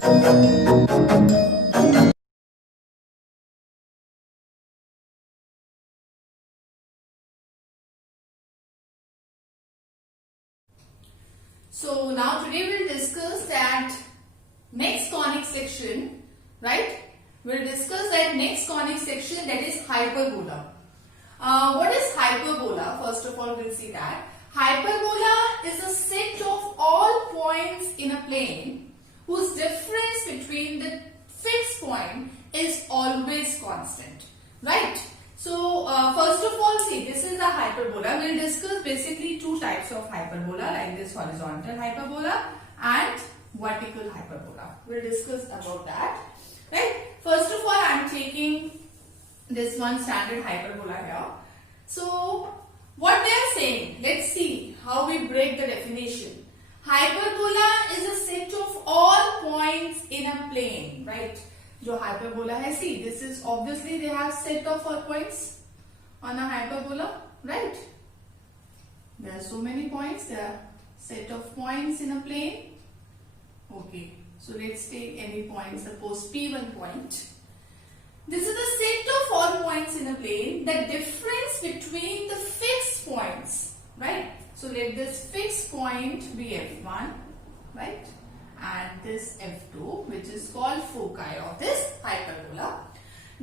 So now today we'll discuss that next conic section, right? We'll discuss that next conic section, that is hyperbola. What is hyperbola? First of all, we'll see that. Hyperbola is a set of all points in a plane whose difference between the fixed point is always constant, right? So first of all, see, this is the hyperbola. We'll discuss basically two types of hyperbola, like this horizontal hyperbola and vertical hyperbola. We'll discuss about that, right? First of all, I'm taking this one standard hyperbola here. So what they are saying, let's see how we break the definition. Hyperbola is a set of all points in a plane, right? जो hyperbola है, see, this is obviously they have set of all points on a hyperbola, right? There are so many points, there are set of points in a plane. Okay, so let's take any point, suppose P1 point. This is the set of all points in a plane, the difference between the fixed points, right? So let this fixed point be F1, right? And this F2, which is called foci of this hyperbola.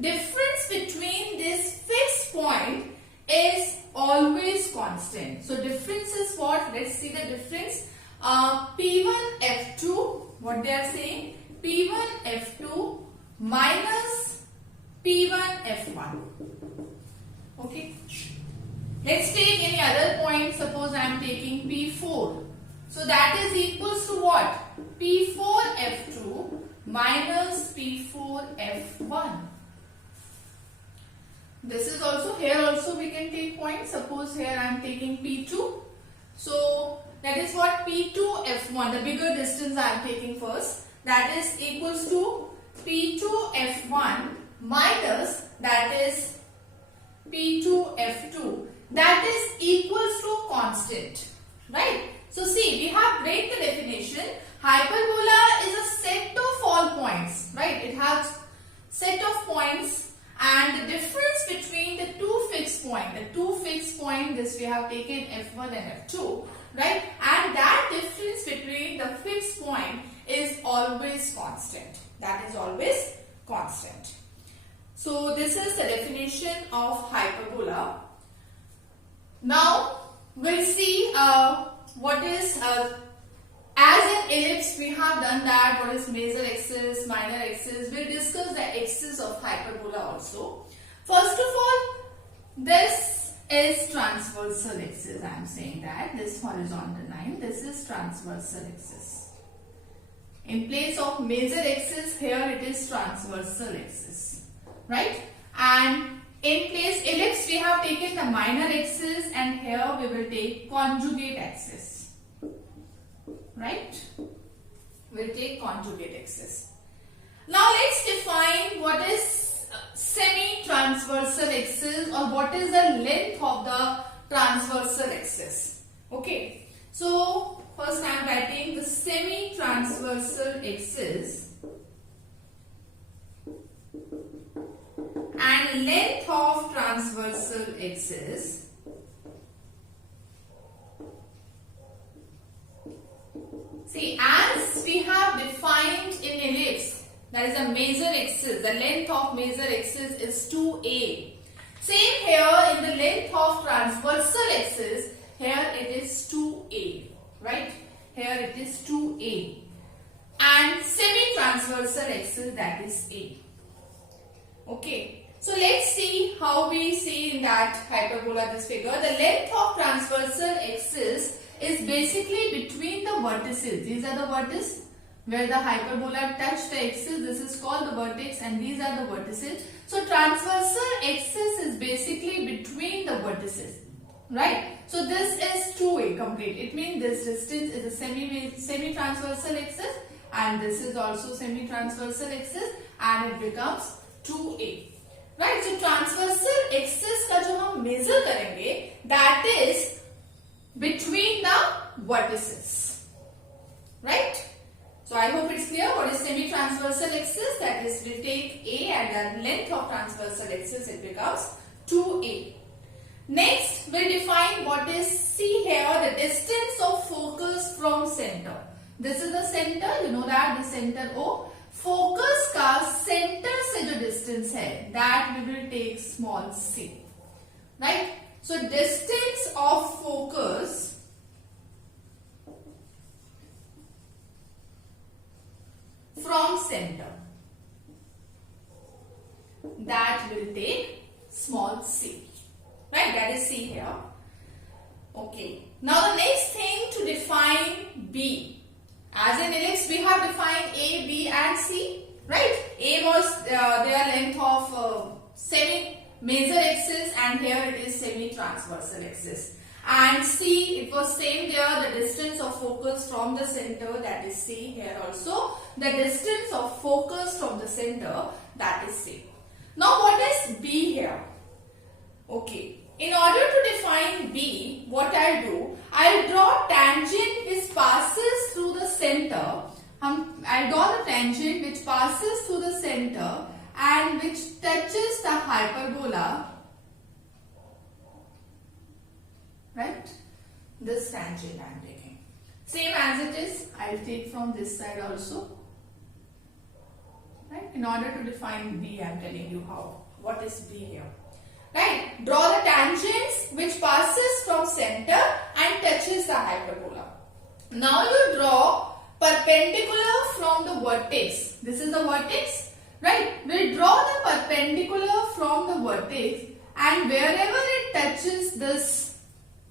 Difference between this fixed point is always constant. So difference is what? Let's see the difference. P1 F2, what they are saying? P1 F2 minus P1 F1. Okay. Let's take any other point. Suppose I am taking P4. So that is equals to what? P4 F2 minus P4 F1. This is also, here also we can take points. Suppose here I am taking P2. So that is what? P2 F1, the bigger distance I am taking first. That is equals to P2 F1 minus, that is P2 F2. That is equals to constant, right? So see, we have break the definition. Hyperbola is a set of all points, right? It has set of points, and the difference between the two fixed point, this we have taken F1 and F2, right? And that difference between the fixed point is always constant. That is always constant. So this is the definition of hyperbola. Now we'll see what is, as an ellipse we have done that, what is major axis, minor axis. We'll discuss the axis of hyperbola also. First of all, this is transversal axis. I am saying that this horizontal line, this is transversal axis. In place of major axis, here it is transversal axis, right? And in place ellipse, we have taken the minor axis, and here we will take conjugate axis, right? We'll take conjugate axis. Now let's define what is semi-transversal axis, or what is the length of the transversal axis. Okay, so first I am writing the semi-transversal axis, and length of transversal axis see, as we have defined in ellipse, that is a major axis, the length of major axis is 2a. Same here in the length of transversal axis, here it is 2a, right? Here it is 2a, and semi-transversal axis, that is a. Okay. So let's see how we see in that hyperbola this figure. The length of transversal axis is basically between the vertices. These are the vertices where the hyperbola touch the axis. This is called the vertex, and these are the vertices. So transversal axis is basically between the vertices, right? So this is 2a complete. It means this distance is a semi-transversal axis, and this is also semi-transversal axis, and it becomes 2a. Right, so transversal axis का जो हम measure करेंगे, that is between the vertices, right? So I hope it's clear what is semi-transversal axis. That is, we'll take A and the length of transversal axis, it becomes 2A. Next, we'll define what is C here, the distance of focus from center. This is the center, you know that, the center O. Focus का center से जो distance है, that we will take small c. Right? So distance of focus from center, that will take small c. Right? That is C here. Okay. Now the next thing to define B. As in ellipse, we have defined A, B and C. Right? A was their length of semi-major axis, and here it is semi-transversal axis. And C, it was same there, the distance of focus from the center, that is C. Here also, the distance of focus from the center, that is C. Now what is B here? Okay. In order to define B, what I'll do, I'll draw tangent which passes through the center. I'll draw the tangent which passes through the center and which touches the hyperbola. Right? This tangent I am taking. Same as it is, I'll take from this side also. Right? In order to define B, I am telling you how. What is B here? Right? Draw the tangents which passes from center and touches the hyperbola. Now you draw perpendicular from the vertex. This is the vertex. Right? We'll draw the perpendicular from the vertex, and wherever it touches this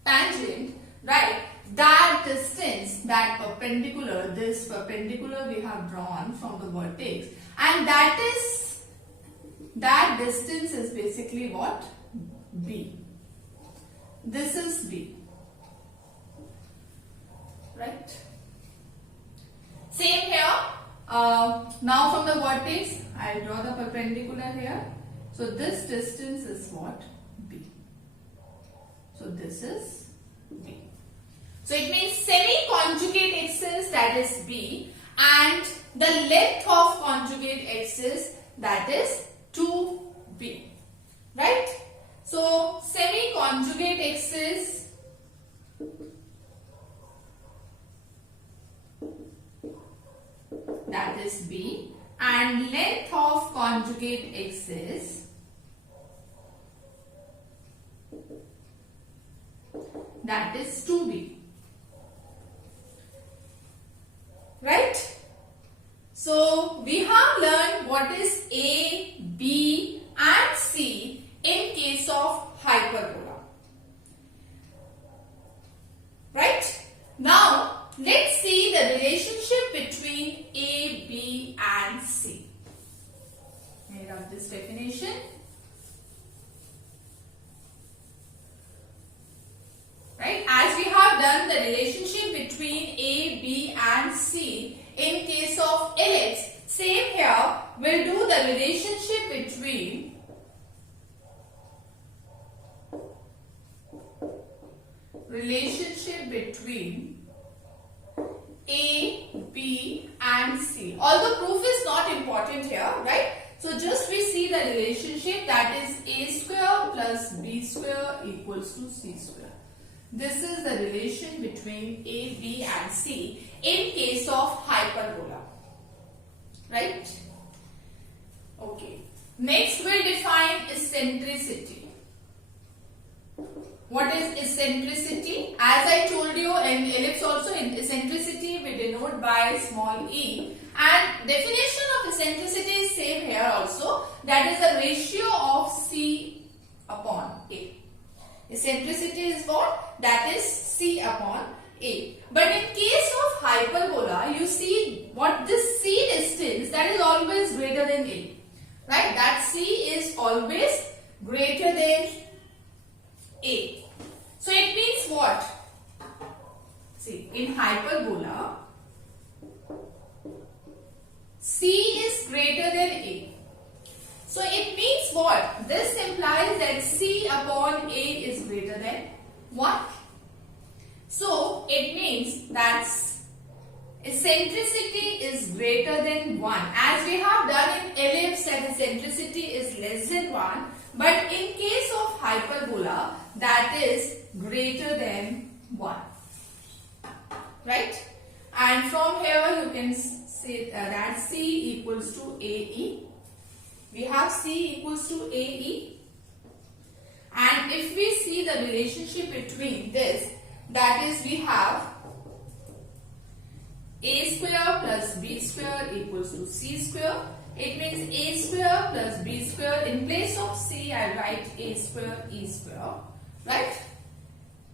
tangent, right, that distance, that perpendicular, this perpendicular we have drawn from the vertex, and that distance is basically what? B. This is B. Right? Same here. Now from the vertex, I will draw the perpendicular here. So this distance is what? B. So this is B. So it means semi-conjugate axis, that is B, and the length of conjugate axis, that is 2B. Right? So semi-conjugate axis that is B, and length of conjugate axis that is 2B. Right? So we have learned what is A, B and C in case of hyperbola. Right? Now let's see the relationship between A, B and C. Let me write this definition. Right? As we have done the relationship between A, B and C in case of ellipse, same here we'll do the relationship between A, B and C. Although proof is not important here, right? So just we see the relationship, that is A square plus B square equals to C square. This is the relation between A, B and C in case of hyperbola. Right? Okay. Next we'll define eccentricity. What is eccentricity? As I told you in ellipse also, in eccentricity we denote by small e, and definition of eccentricity is same here also, that is the ratio of C upon A. Eccentricity is what? That is C upon A. But in case of hyperbola, you see what this C distance, that is always greater than A. Right? That C is always greater than A. So it means what? See, in hyperbola, C is greater than A. So it means what? This implies that C upon A is greater than 1. So it means that eccentricity is greater than 1. As we have done in ellipse that eccentricity is less than 1. But in case of hyperbola, that is greater than 1. Right? And from here you can say that C equals to AE. We have C equals to AE. And if we see the relationship between this, that is we have A square plus B square equals to C square. It means A square plus B square. In place of C, I write A square E square. Right?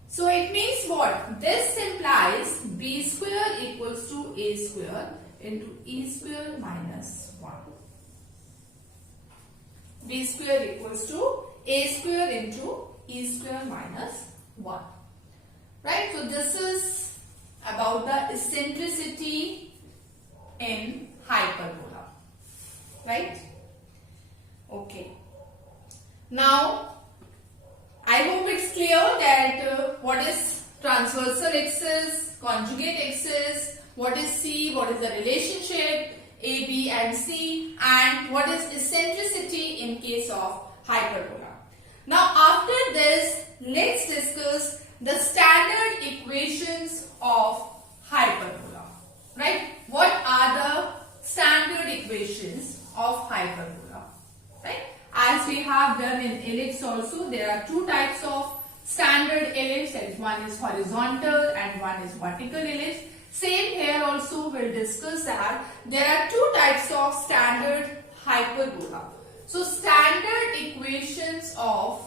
So it means what? This implies B square equals to A square into E square minus 1. B square equals to A square into E square minus 1. Right? So this is about the eccentricity in hyperbola. Right? Okay. Now, I hope it's clear that what is transversal axis, conjugate axis, what is C, what is the relationship A, B and C, and what is eccentricity in case of hyperbola. Now after this, let's discuss the standard equations of hyperbola. Right? What are the standard equations of hyperbola? Right? As we have done in ellipse also, there are two types of standard ellipse. One is horizontal and one is vertical ellipse. Same here also we'll discuss that there are two types of standard hyperbola. So standard equation of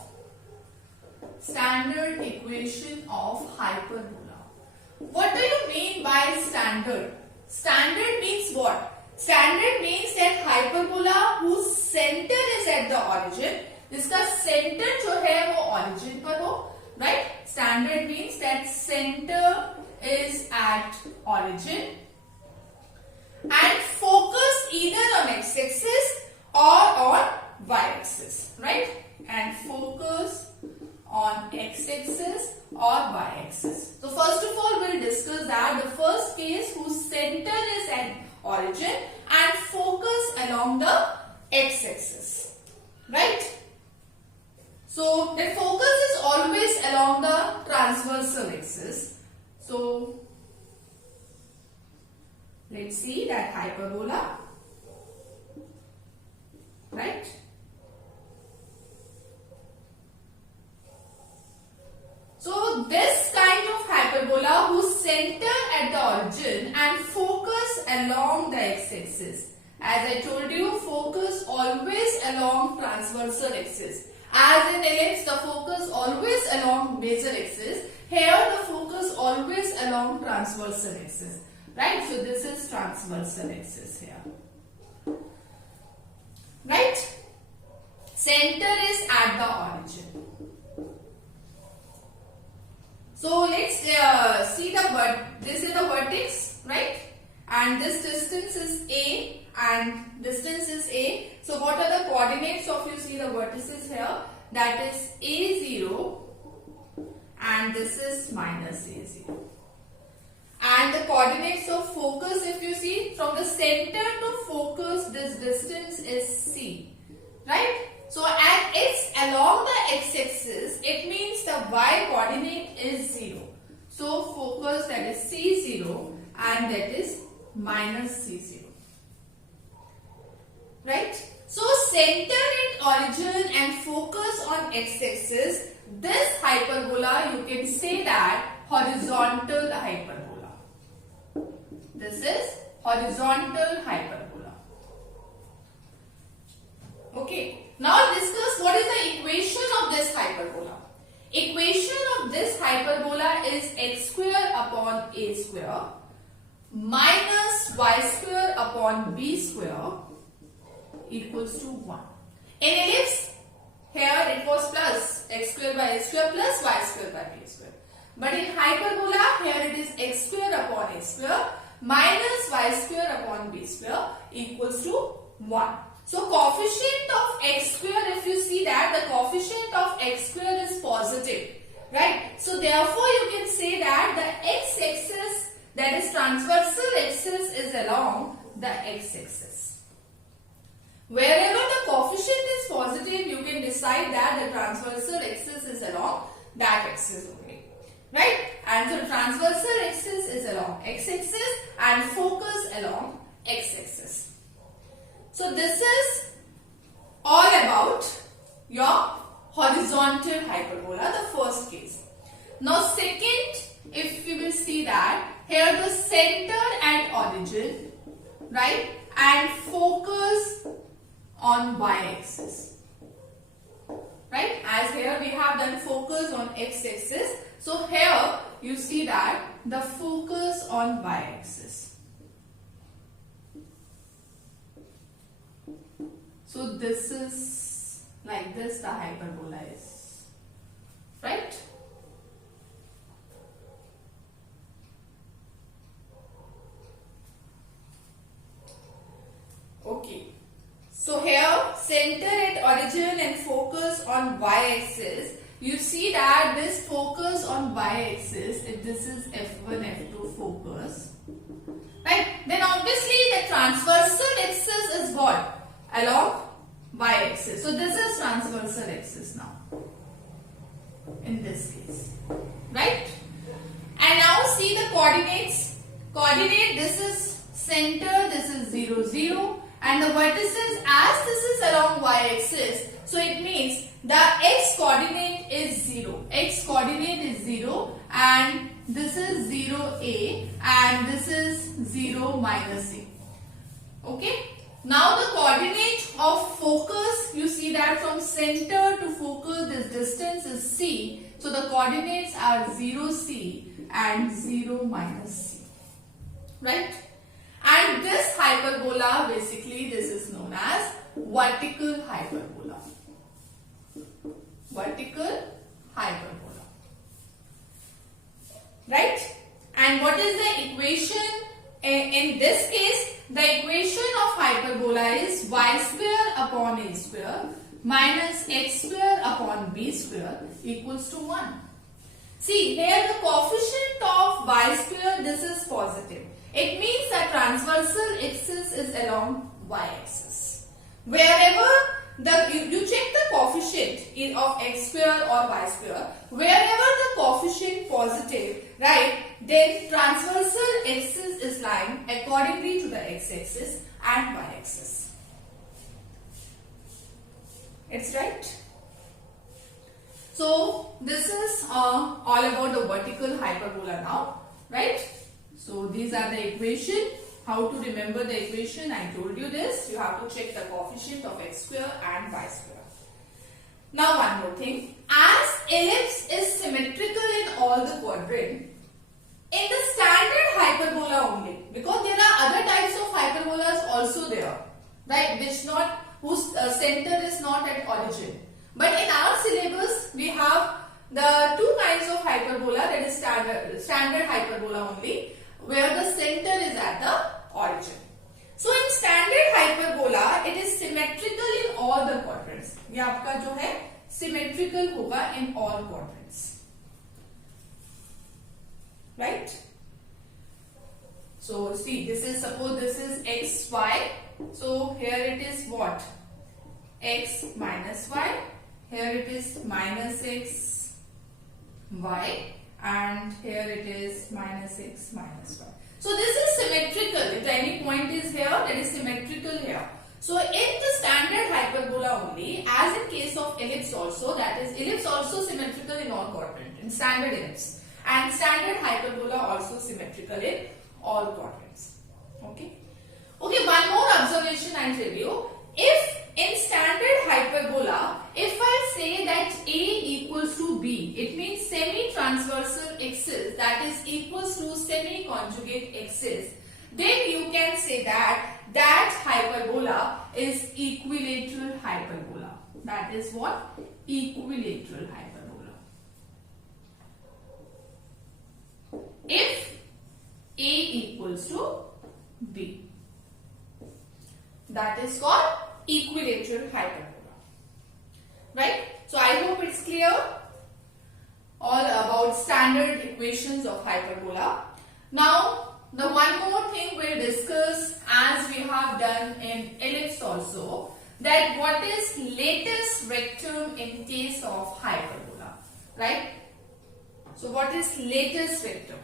hyperbola. What do you mean by standard? Standard means what? Standard means that hyperbola whose center is at the origin. इसका center जो है वो origin पर हो, right? Standard means that center is at origin and focus either on x-axis or on y-axis, right? And focus on x-axis or y-axis. So first of all, we'll discuss that the first case whose center is at origin and focus along the x-axis, right? So the focus is always along the transversal axis. So let's see that hyperbola, right? So this kind of hyperbola whose center at the origin and focus along the x-axis. As I told you, focus always along transversal axis. As in ellipse, the focus always along major axis. Here the focus always along transversal axis. Right? So this is transversal axis here. Right? Center is at the origin. So let's see this is the vertex, right? And this distance is A and distance is A. So what are the coordinates of, you see the vertices here? That is A0 and this is minus A0. And the coordinates of focus, if you see, from the center to focus, this distance is C, right? So as it's along the x-axis, it means the y coordinate is 0. So focus, that is C0 and that is minus C0. Right? So center at origin and focus on x-axis, this hyperbola you can say that horizontal hyperbola. This is horizontal hyperbola. Okay. Now discuss what is the equation of this hyperbola. Equation of this hyperbola is x square upon a square minus y square upon b square equals to 1. In ellipse, here it was plus x square by a square plus y square by b square. But in hyperbola, here it is x square upon a square minus y square upon b square equals to 1. So coefficient of x square, if you see that the coefficient of x square is positive, right? So therefore you can say that the x-axis that is transversal axis is along the x-axis. Wherever the coefficient is positive, you can decide that the transversal axis is along that axis only. Right? And so transversal axis is along x-axis and focus along x-axis. So this is all about your horizontal hyperbola, the first case. Now second, if you will see that here the center and origin, right, and focus on y-axis, right, as here we have done focus on x-axis, so here you see that the focus on y-axis. So this is like this, the hyperbola is, right? Okay. So here center at origin and focus on y-axis. You see that this focus on y-axis, if this is F1, F2 focus, right? Then obviously the transversal axis is what? Along y-axis. So this is transversal axis now. In this case, right? And now see the coordinates. Coordinate, this is center, this is 0, 0. And the vertices, as this is along y-axis, so it means the x coordinate is 0. X coordinate is 0 and this is 0a and this is 0 minus a. Okay. Now the coordinate of focus, you see that from center to focus this distance is c. So the coordinates are 0c and 0 minus c. Right? And this hyperbola, basically this is known as vertical hyperbola. Vertical hyperbola. Right? And what is the equation? In this case, the equation of hyperbola is y square upon a square minus x square upon b square equals to 1. See, here the coefficient of y square, this is positive. It means that transversal axis is along y-axis. Wherever you check the coefficient of x square or y square, wherever the coefficient positive, right, then transversal axis is lying accordingly to the x-axis and y-axis. It's right. So this is all about the vertical hyperbola now, right? So these are the equation. How to remember the equation? I told you this. You have to check the coefficient of x square and y square. Now one more thing. As ellipse is symmetrical in all the quadrant, in the standard hyperbola only, because there are other types of hyperbolas also there, right, whose center is not at origin. But in our syllabus, we have the two kinds of hyperbola, that is standard hyperbola only, where the center is at the origin. So in standard hyperbola, it is symmetrical in all the quadrants. ये आपका जो है symmetrical होगा in all quadrants, right? So see, this is, suppose this is x, y. So here it is what? X minus y. Here it is minus x, y. And here it is minus x minus y. So this is symmetrical. If any point is here, that is symmetrical here. So in the standard hyperbola only, as in case of ellipse also, that is ellipse also symmetrical in all quadrants, in standard ellipse. And standard hyperbola also symmetrical in all quadrants. Okay. Okay, one more observation I tell you. If in standard hyperbola, if I say that A equals to B, it means semi-transversal axis, that is equals to semi-conjugate axis, then you can say that hyperbola is equilateral hyperbola. That is what? Equilateral hyperbola. If A equals to B, that is called equilateral hyperbola. Right? So I hope it's clear all about standard equations of hyperbola. Now the one more thing we'll discuss, as we have done in ellipse also, that what is lattice rectum in case of hyperbola, right? So what is lattice rectum?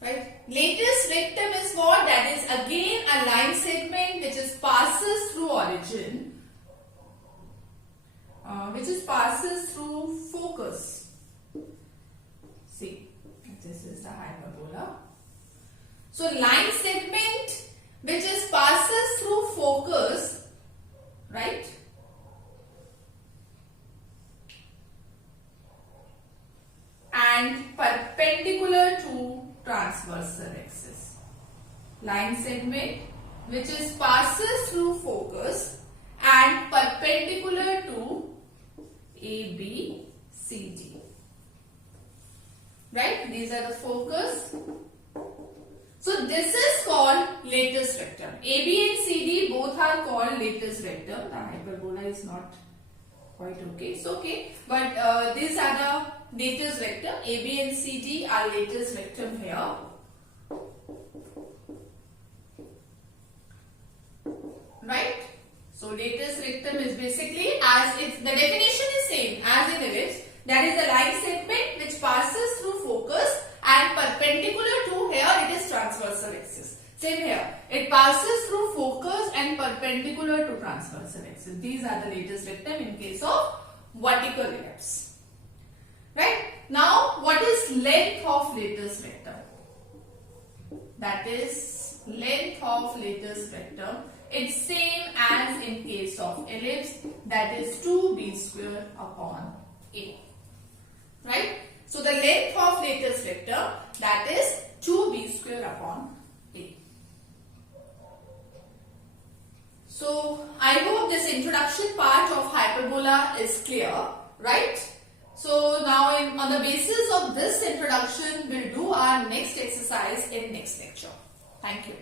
Right? Lattice rectum is what? That is again a line segment which is passes through origin, which is passes through focus. See, this is the hyperbola. So line segment which is passes through focus, right? And perpendicular to transversal axis. Line segment which is passes through focus and perpendicular to AB, CD. Right? These are the focus. So this is called lattice rectum. AB and CD both are called lattice rectum. The hyperbola is not quite okay. It's okay. But these are the lattice rectum. AB and CD are lattice rectum here. Right? So lattice rectum is basically, as it's, the definition is same as in ellipse. That is the line segment which passes through focus and perpendicular to, here it is transversal axis. Same here. It passes through focus and perpendicular to transversal axis. These are the lattice rectum in case of vertical ellipse. Right? Now, what is length of lattice rectum? That is length of lattice rectum. It's same as in case of ellipse. That is 2b square upon a. Right? So, the length of lattice rectum, that is 2b square upon a. So, I hope this introduction part of hyperbola is clear. Right? So, now on the basis of this introduction, we'll do our next exercise in next lecture. Thank you.